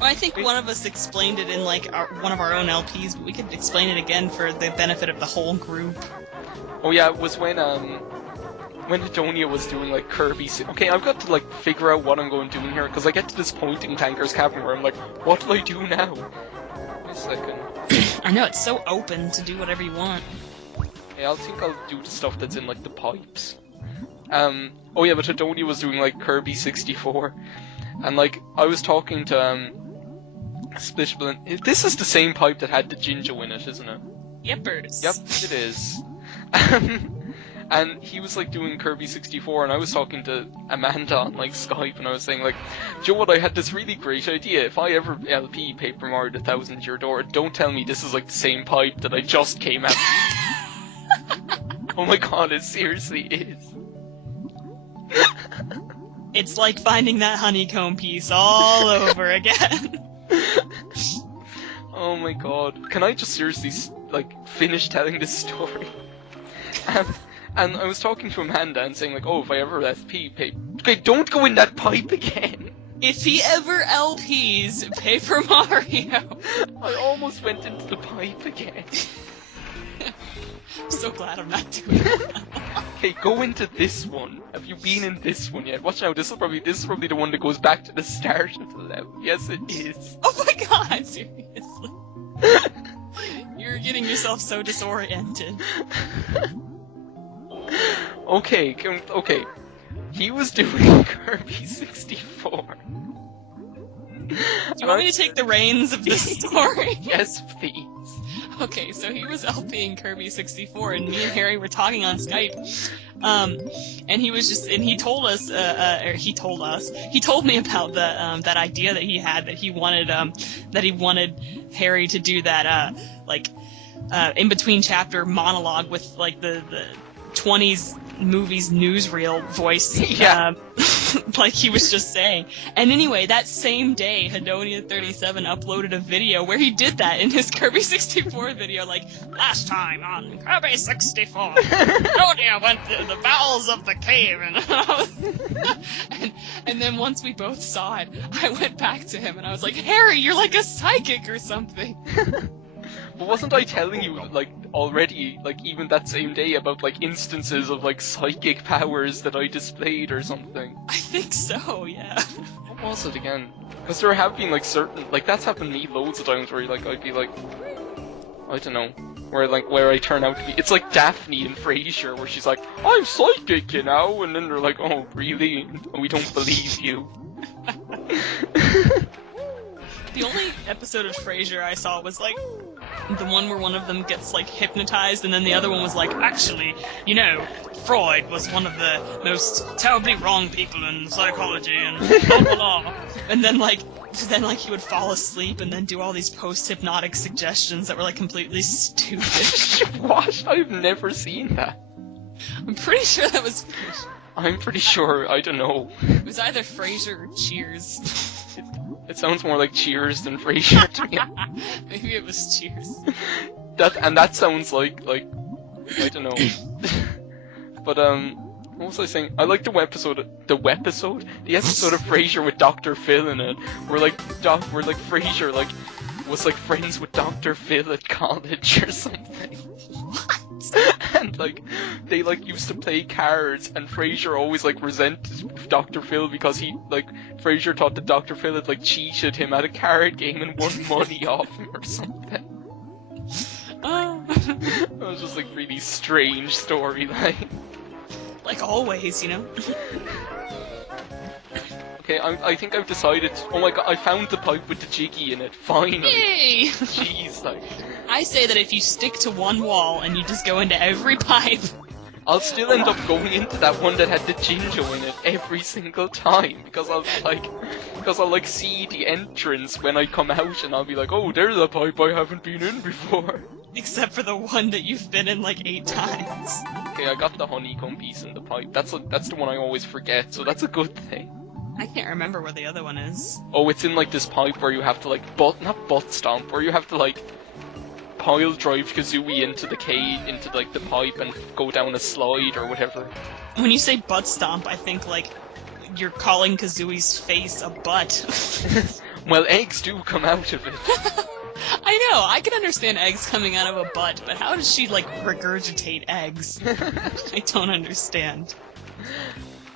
Well, I think one of us explained it in, like, one of our own LPs, but we could explain it again for the benefit of the whole group. Oh yeah, it was when Adonia was doing, like, Kirby... Okay, I've got to, like, figure out what I'm going to do in here, because I get to this point in Clanker's cabin where I'm like, what do I do now? Wait a second. I know, it's so open to do whatever you want. Yeah, I think I'll do the stuff that's in, like, the pipes. Oh yeah, but Adonia was doing, like, Kirby 64. And, like, I was talking to, Splishblin. This is the same pipe that had the Jinjo in it, isn't it? Yippers. Yep, it is. And he was, like, doing Kirby 64, and I was talking to Amanda on, like, Skype, and I was saying, like, Joe, what, I had this really great idea. If I ever LP Paper Mario 1000 to your door, don't tell me this is, like, the same pipe that I just came out. Oh my god, it seriously is. It's like finding that honeycomb piece all over again. Oh my god. Can I just seriously, like, finish telling this story? And I was talking to Amanda and saying, like, oh, if I ever LP paper... Okay, don't go in that pipe again! If he ever LPs Paper Mario... I almost went into the pipe again. I'm so glad I'm not doing that. Okay, go into this one. Have you been in this one yet? Watch out, this is probably the one that goes back to the start of the level. Yes, it is. Oh my god, seriously. You're getting yourself so disoriented. Okay. He was doing Kirby 64. Do you want me to take the reins of this story? Yes, please. Okay, so he was LPing Kirby 64, and me and Harry were talking on Skype, and he told us, he told me about that idea that he had, that he wanted Harry to do that, in between chapter monologue with, like, the 20s movies newsreel voice, yeah. like he was just saying. And anyway, that same day, Hedonia37 uploaded a video where he did that in his Kirby 64 video, like, last time on Kirby 64, Hedonia went to the bowels of the cave, and then once we both saw it, I went back to him and I was like, Harry, you're like a psychic or something. But wasn't I telling you, like, already, like, even that same day about, like, instances of, like, psychic powers that I displayed or something? I think so, yeah. What was it again? Because there have been, like, certain, like, that's happened to me loads of times where, like, I'd be like, I don't know, where I turn out to be, it's like Daphne in Frasier, where she's like, I'm psychic, you know, and then they're like, oh, really? We don't believe you. The only episode of Frasier I saw was, like, the one where one of them gets, like, hypnotized, and then the other one was like, actually, you know, Freud was one of the most terribly wrong people in psychology, and blah, blah, blah. And then, like, he would fall asleep and then do all these post-hypnotic suggestions that were, like, completely stupid. What? I've never seen that. I'm pretty sure that was Frasier. I'm pretty sure, I don't know. It was either Frasier or Cheers. It sounds more like Cheers than Frasier to me. Maybe it was Cheers. That sounds like, I don't know. But, what was I saying? I like the episode of Frasier with Dr. Phil in it, where Frasier, like, was, like, friends with Dr. Phil at college or something. What? And, like, they, like, used to play cards, and Frasier always, like, resented Dr. Phil because Frasier thought that Dr. Phil had, like, cheated him at a card game and won money off him or something. Oh. It was just, like, really strange storyline. Like always, you know? Okay, I think I've decided. Oh my god, I found the pipe with the jiggy in it, finally! Yay! Jeez, like... I say that if you stick to one wall and you just go into every pipe... I'll still end up going into that one that had the Jinjo in it every single time, because I'll see the entrance when I come out and I'll be like, oh, there's a pipe I haven't been in before. Except for the one that you've been in like 8 times. Okay, I got the honeycomb piece in the pipe. That's the one I always forget, so that's a good thing. I can't remember where the other one is. Oh, it's in like this pipe where you have to like not butt stomp, where you have to like pile drive Kazooie into the cave, into like the pipe and go down a slide or whatever. When you say butt stomp, I think like you're calling Kazooie's face a butt. Well, eggs do come out of it. I know, I can understand eggs coming out of a butt, but how does she, like, regurgitate eggs? I don't understand.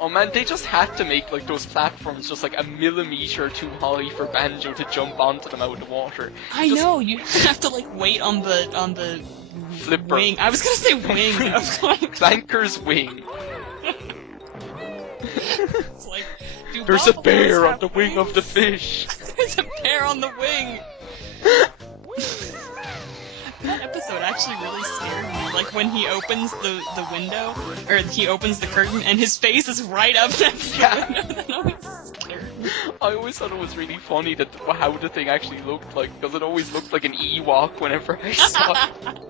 Oh man, they just had to make, like, those platforms just, like, a millimeter too high for Banjo to jump onto them out of the water. I know, you have to, like, wait on the Flipper. wing. I was gonna say wing. I was going... Clanker's wing. It's like, There's a bear on the wing of the fish. There's a bear on the wing. That episode actually really scared me. Like when he opens the window, or he opens the curtain, and his face is right up next to the window. That always scared me. I always thought it was really funny that how the thing actually looked like, because it always looked like an Ewok whenever I saw it.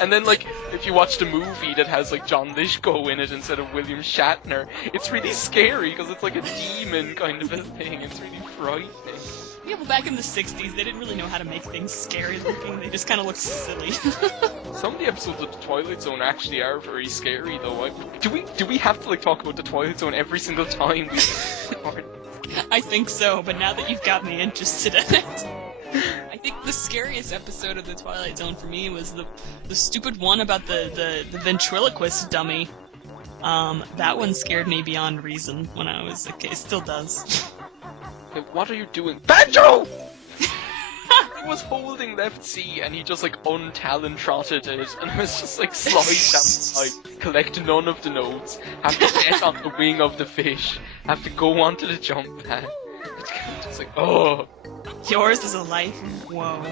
And then, like, if you watch the movie that has, like, John Lithgow in it instead of William Shatner, it's really scary, because it's like a demon kind of a thing. It's really frightening. Yeah, well, back in the 60s, they didn't really know how to make things scary looking. They just kind of looked silly. Some of the episodes of The Twilight Zone actually are very scary, though. Do we have to, like, talk about The Twilight Zone every single time we record? I think so, but now that you've got me interested in it... I think the scariest episode of The Twilight Zone for me was the stupid one about the ventriloquist dummy. That one scared me beyond reason when I was a kid. It still does. Okay, what are you doing? Banjo! He was holding left C and he just like untalon-trotted it and it was just like slide down, like collect none of the notes, have to get on the wing of the fish, have to go onto the jump pad. It's like, oh. Yours is a life. Whoa.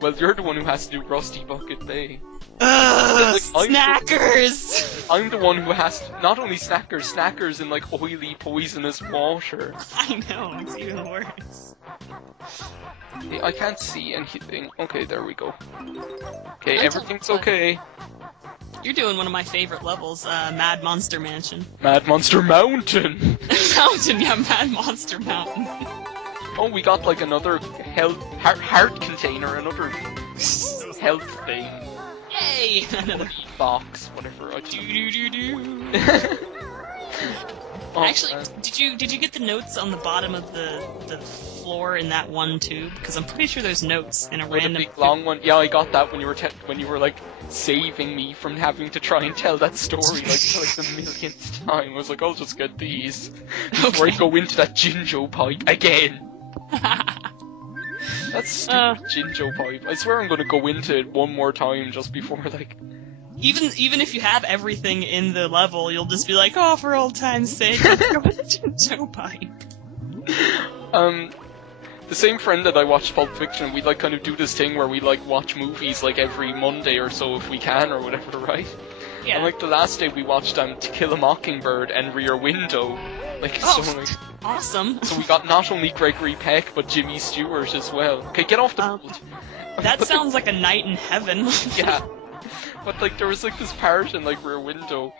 Well, you're the one who has to do Rusty Bucket Bay. Ugh, like, snackers! I'm the one who has to, not only snackers in like oily, poisonous water. I know, it's even worse. Okay, I can't see anything. Okay, there we go. Okay, I'm everything's okay. You're doing one of my favorite levels, Mad Monster Mansion. Mad Monster Mountain! Mountain, yeah, Mad Monster Mountain. Oh, we got like another heart container, another health thing. Yay! Another box, whatever. Oh, actually, did you get the notes on the bottom of the floor in that one tube? Because I'm pretty sure there's notes in a random. The big long one. Yeah, I got that when you were like saving me from having to try and tell that story like for like the millionth time. I was like, I'll just get these before I go into that Jinjo pipe again. That's stupid Jinjo pipe. I swear I'm gonna go into it one more time just before like. Even if you have everything in the level, you'll just be like, oh, for old time's sake, let's go with the Jinjo pipe. The same friend that I watched Pulp Fiction, we like kind of do this thing where we like watch movies like every Monday or so if we can or whatever, right? Yeah. And like the last day we watched To Kill a Mockingbird and Rear Window. Like so like awesome. So we got not only Gregory Peck but Jimmy Stewart as well. Okay, get off the boat. That sounds like a night in heaven. Yeah. But like there was like this part in like Rear Window.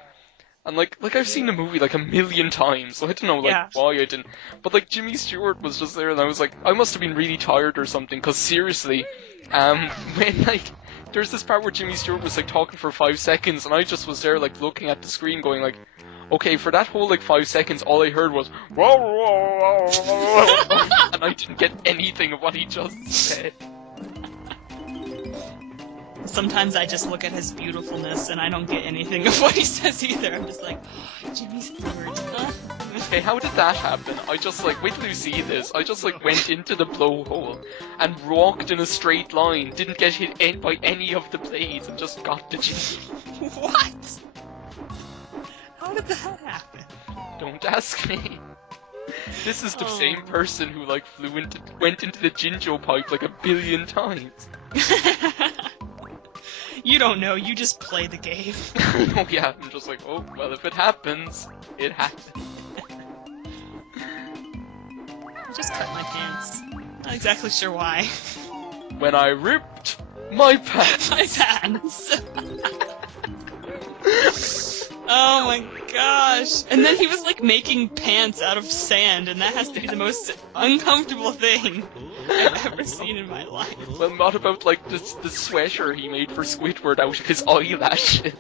And like I've seen the movie like a million times, so I don't know like why I didn't. But like Jimmy Stewart was just there, and I was like, I must have been really tired or something. Cause seriously, when like there's this part where Jimmy Stewart was like talking for 5 seconds, and I just was there like looking at the screen, going like, okay, for that whole like 5 seconds, all I heard was whoa, whoa, whoa, whoa, and I didn't get anything of what he just said. Sometimes I just look at his beautifulness and I don't get anything of what he says either. I'm just like, oh, Jimmy Stewart, huh? Okay, how did that happen? I just like, wait till you see this. I just like went into the blowhole and walked in a straight line, didn't get hit by any of the blades, and just got the Jimmy. What? How did that happen? Don't ask me. This is the same person who like went into the Jinjo pipe like 1 billion times. You don't know, you just play the game. Oh yeah, I'm just like, oh, well, if it happens, it happens. I just cut my pants. Not exactly sure why. When I ripped my pants. My pants. Oh my gosh. And then he was like making pants out of sand, and that has to be the most uncomfortable thing I've ever seen in my life. Well, what about like the sweater he made for Squidward out of his eyelashes?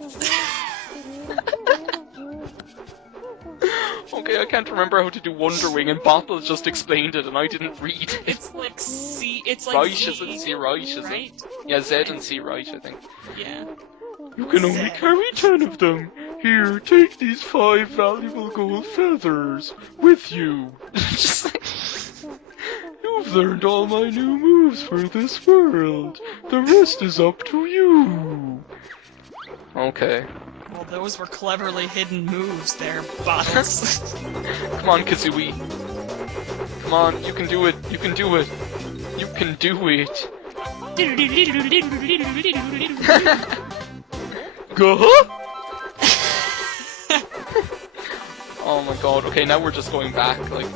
Okay, okay, I can't remember how to do Wonder Wing, and Bottles just explained it, and I didn't read it. It's like C. It's like Right, Z, is it? C right, is right? it? Yeah, Z and C right, I think. Yeah. You can only carry 10 of them. Here, take these 5 valuable gold feathers with you. Just like, you've learned all my new moves for this world. The rest is up to you. Okay. Well, those were cleverly hidden moves there, Bottles. Come on, Kazooie. Come on, you can do it. You can do it. You can do it. Go! Oh my god, okay, now we're just going back, like...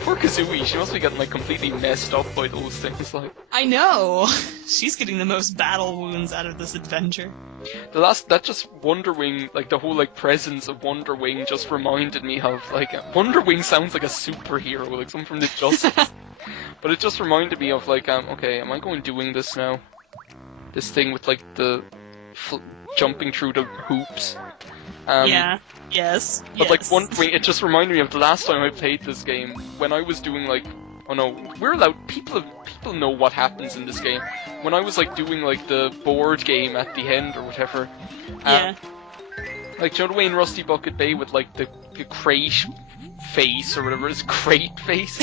Poor Kazooie, she must be getting, like, completely messed up by those things, like... I know! She's getting the most battle wounds out of this adventure. That just Wonder Wing, like, the whole, like, presence of Wonder Wing just reminded me of, like... Wonder Wing sounds like a superhero, like someone from the Justice... But it just reminded me of, like, okay, am I doing this now? This thing with, like, the... jumping through the hoops. Yeah. Yes. But like Wonder Wing, it just reminded me of the last time I played this game when I was doing like, oh no, we're allowed. People know what happens in this game. When I was like doing like the board game at the end or whatever. Yeah. Like, do you know the way in Rusty Bucket Bay with like the crate face or whatever his crate face?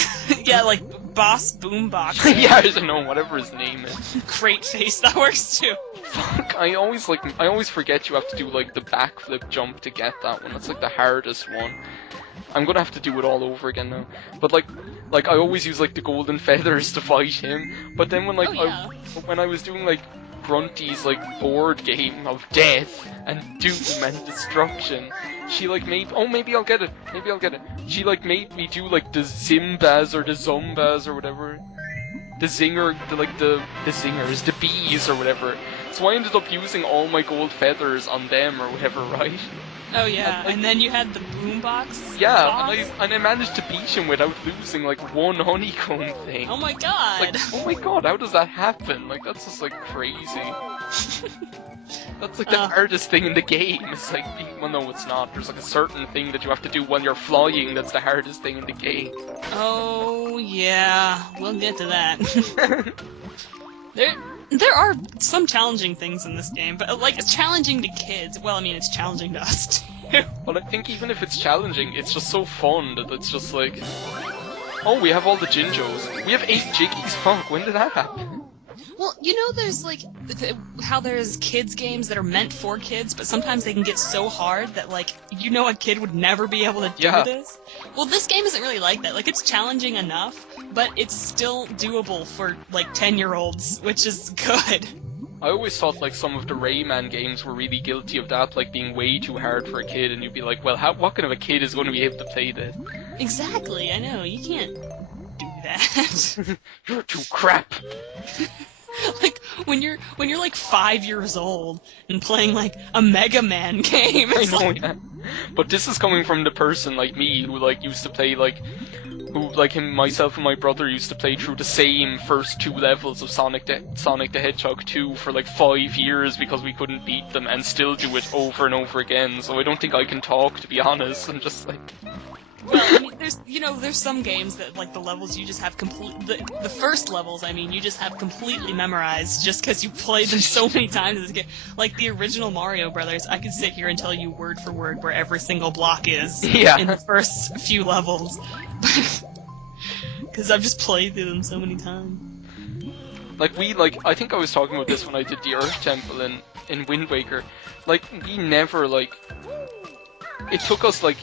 Yeah, like Boss Boombox. Yeah, I don't know, whatever his name is. Crate face, that works too. Fuck, I always forget you have to do like the backflip jump to get that one. That's like the hardest one. I'm gonna have to do it all over again now. But like I always use like the golden feathers to fight him. But then when when I was doing like Grunty's like board game of death and doom and destruction, she like maybe I'll get it. She like made me do like the Zimbas or the Zombas or whatever. The zingers, the bees or whatever. So I ended up using all my gold feathers on them or whatever, right? Oh yeah, and then you had the boombox. Yeah, and I managed to beat him without losing like one honeycomb thing. Oh my god! Like, oh my god, how does that happen? Like that's just like crazy. That's like the hardest thing in the game. It's like, well no it's not. There's like a certain thing that you have to do when you're flying that's the hardest thing in the game. Oh yeah, we'll get to that. There are some challenging things in this game, but like it's challenging to kids. Well, I mean it's challenging to us too. But I think even if it's challenging, it's just so fun that it's just like, oh we have all the Jinjos. We have 8 Jiggies. Fuck, when did that happen? Well, you know there's like, how there's kids games that are meant for kids, but sometimes they can get so hard that like, you know a kid would never be able to do this? Well, this game isn't really like that. Like, it's challenging enough, but it's still doable for like 10-year-olds, which is good. I always thought like some of the Rayman games were really guilty of that, like being way too hard for a kid, and you'd be like, well, what kind of a kid is going to be able to play this? Exactly, I know, you can't do that. You're too crap. Like, when you're like 5 years old and playing like a Mega Man game. I know, yeah. But this is coming from the person like me who like used to play like, myself and my brother used to play through the same first 2 levels of Sonic the Hedgehog 2 for like 5 years because we couldn't beat them and still do it over and over again. So I don't think I can talk, to be honest. I'm just like. Well, I mean, there's some games that, like, the levels you just have the first levels, I mean, you just have completely memorized just because you played them so many times as a game. Like, the original Mario Brothers, I could sit here and tell you word for word where every single block is in the first few levels. Because I've just played through them so many times. I think I was talking about this when I did the Earth Temple in Wind Waker. Like, we never, like, it took us, like,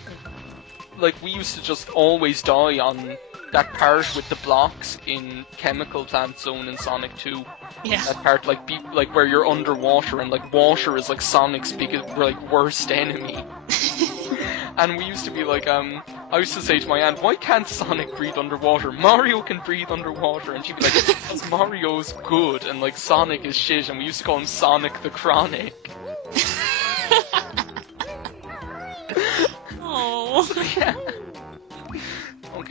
we used to just always die on that part with the blocks in Chemical Plant Zone in Sonic 2. Yeah. That part, like where you're underwater and, like, water is, like, Sonic's biggest, like, worst enemy. And we used to be like, I used to say to my aunt, why can't Sonic breathe underwater? Mario can breathe underwater. And she'd be like, because Mario's good and, like, Sonic is shit. And we used to call him Sonic the Chronic. Oh. Yeah.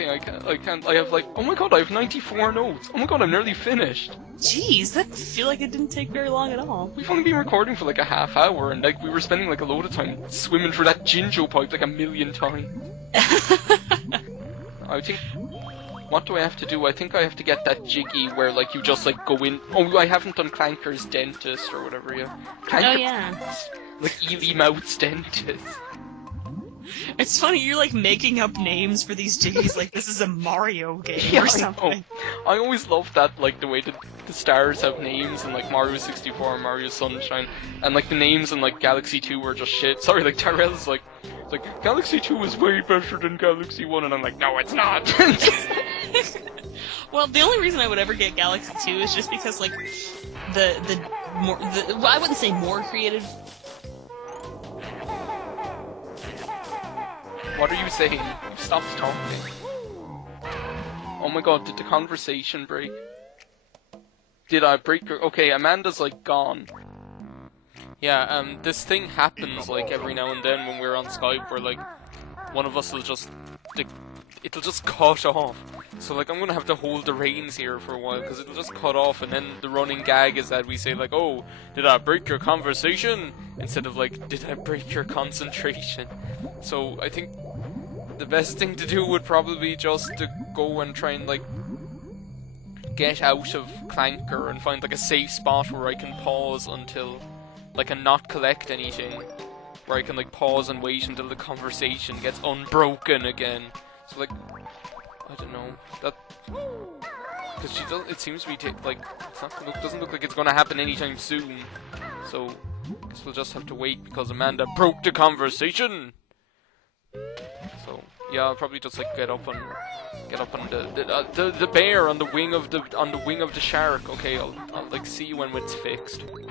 okay, I can't, I have like, oh my god, I have 94 notes. Oh my god, I'm nearly finished. Jeez, that feel like it didn't take very long at all. We've only been recording for like a half hour, and like we were spending like a load of time swimming through that Jinjo pipe like a million times. I think, what do I have to do? I think I have to get that jiggy where like you just like go in. Oh, I haven't done Clanker's dentist or whatever. Yeah. Clanker, Oh yeah. like Ely Mouth's dentist. It's funny, you're like making up names for these jiggies like this is a Mario game Yeah, or something. I always loved that, like the way that the stars have names in like Mario 64 and Mario Sunshine, and like the names in like Galaxy 2 were just shit. Sorry, like Tyrell's like Galaxy 2 is way better than Galaxy 1, and I'm like, no, it's not. Well, the only reason I would ever get Galaxy 2 is just because like well, I wouldn't say more creative. What are you saying? You stopped talking. Oh my god, did the conversation break? Did I break her? Okay, Amanda's like gone. Yeah, this thing happens like every now and then when we're on Skype where like one of us will just like, it'll just cut off. So like I'm gonna have to hold the reins here for a while because it'll just cut off, and then the running gag is that we say like, oh, did I break your conversation? Instead of like, did I break your concentration? So I think the best thing to do would probably be just to go and try and like get out of Clanker and find like a safe spot where I can pause until like and not collect anything, where I can like pause and wait until the conversation gets unbroken again. So like, I don't know, that because she does. It seems to be like it's not, doesn't look like it's gonna happen anytime soon. So I guess we'll just have to wait because Amanda broke the conversation. So yeah, I'll probably just like get up on the bear on the wing of the shark. Okay, I'll like see you when it's fixed.